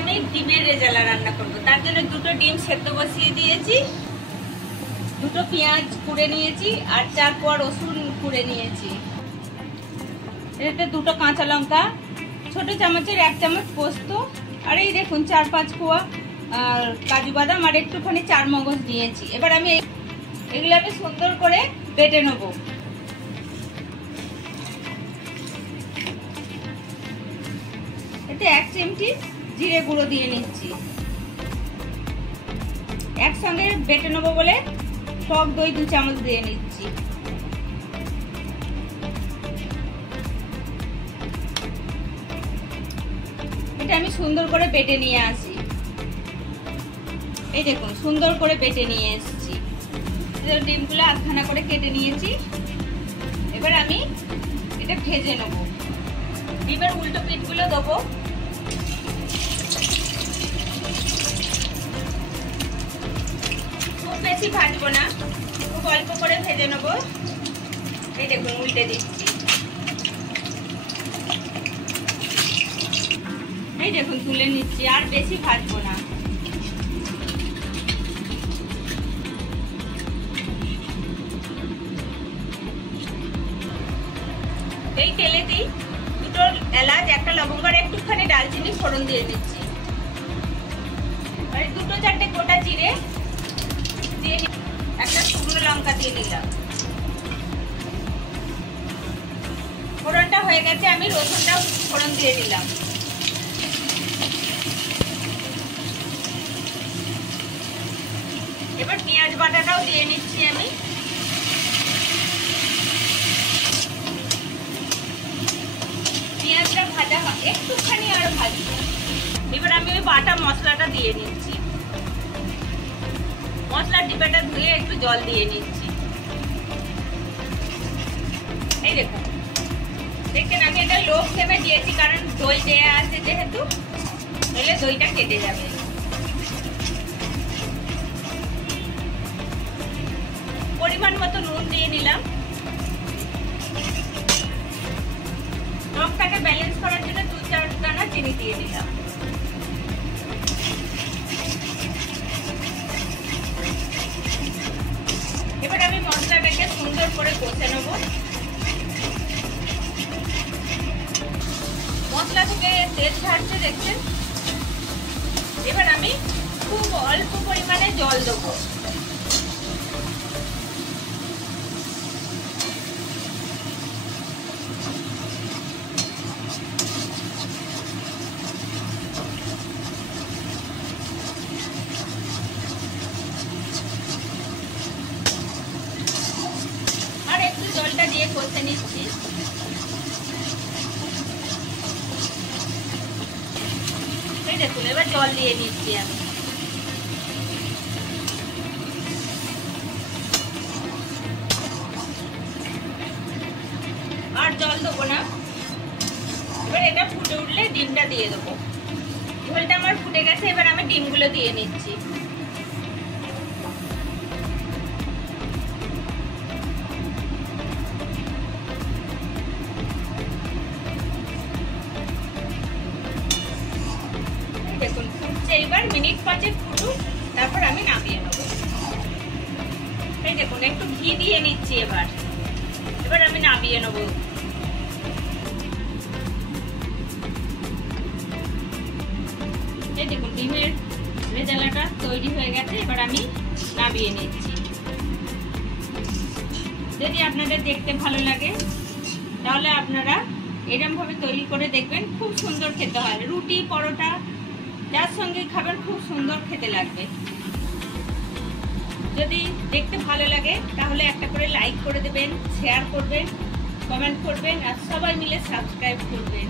আমি ডিমের রেজালা রান্না করব। তার জন্য দুটো ডিম সেদ্ধ বসিয়ে দিয়েছি, দুটো পেঁয়াজ কুড়ে নিয়েছি আর 4 কোয়া রসুন কুড়ে নিয়েছি। এতে দুটো কাঁচা লঙ্কা, ছোট চামচের 1 চামচ পোস্ত, আর এই দেখুন 4-5 কোয়া কাজু বাদাম আর একটুখানি চারমগজ নিয়েছি। এবার আমি এগুলোকে সুন্দর করে বেটে নেব। এতে 1 চিমটি জিরে গুঁড়ো দিয়ে নিচ্ছি। একসঙ্গে বেটে নেবো বলে টক দই 2 চামচ দিয়ে নিচ্ছি। এটা আমি সুন্দর করে বেটে নিয়ে আসি। এই দেখুন সুন্দর করে বেটে নিয়ে এসেছি। ডিমগুলো আধখানা করে কেটে নিয়েছি। এবার আমি এটা ভেজে নেব। ডিমের উল্টো পিঠগুলো দেবো। খুব বেশি ভাজবো না, খুব অল্প করে ভেজে নেবো। এই দেখুন উল্টে দিচ্ছি। এই দেখুন তুলে নিচ্ছি, আর বেশি ভাজবো না। এই তেলেতেই দুটো এলাচ, 1টা লবঙ্গ আর একটুখানি ডালচিনি ফোড়ন দিয়ে দিচ্ছি। আর 2-4টে গোটা জিরে দিয়ে 1টা শুকনো লঙ্কা দিয়ে দিলাম। ফোড়নটা হয়ে গেছে, আমি রসুনটা ফোড়ন দিয়ে দিলাম। এবার পেঁয়াজ বাটাটাও দিয়ে নিচ্ছি আমি। পেঁয়াজটা ভাজা একটুখানি আর ভাজবো। এবার আমি ওই বাটা মশলাটা দিয়ে নিচ্ছি। মশলার ডিবাটা ধুয়ে একটু জল দিয়ে নিচ্ছি। এই দেখুন দেখেন আমি এটা লো ফ্লেমে দিয়েছি, কারণ দই দেয়া আছে যেহেতু, নইলে দইটা কেটে যাবে। পরিমাণ মতো নুন দিয়ে নিলাম। টকটাকে ব্যালেন্স করার জন্য 2-4 দানা চিনি দিয়ে দিলাম। এবার আমি মশলাটাকে সুন্দর করে কষে নেব। মশলা থেকে তেল ছাড়ছে দেখছেন। এবার আমি খুব অল্প পরিমাণে জল দেবো। জলটা দিয়ে কষে নিচ্ছি। এই দেখুন এবার জল দিয়ে নিচ্ছি আমি। আর জল দেবো না। এবার এটা ফুটে উঠলে ডিমটা দিয়ে দেবো। ঝোলটা আমার ফুটে গেছে, এবার আমি ডিমগুলো দিয়ে নিচ্ছি। দেখুন ফুটছে, এবার মিনিট 5 ফুটুক, তারপর আমি নামিয়ে নেব। এই দেখুন একটু ঘি দিয়ে নিচ্ছি। এবার আমি নামিয়ে নেব। এই দেখুন ডিমের রেজালাটা তৈরি হয়ে গেছে, এবার আমি নামিয়ে নিচ্ছি। যদি আপনাদের দেখতে ভালো লাগে তাহলে আপনারা এরকম ভাবে তৈরি করে দেখবেন, খুব সুন্দর খেতে হয়। রুটি পরোটা যার সঙ্গে খাবার খুব সুন্দর খেতে লাগবে। যদি দেখতে ভালো লাগে তাহলে একটা করে লাইক করে দেবেন, শেয়ার করবেন, কমেন্ট করবেন আর সবাই মিলে সাবস্ক্রাইব করবেন।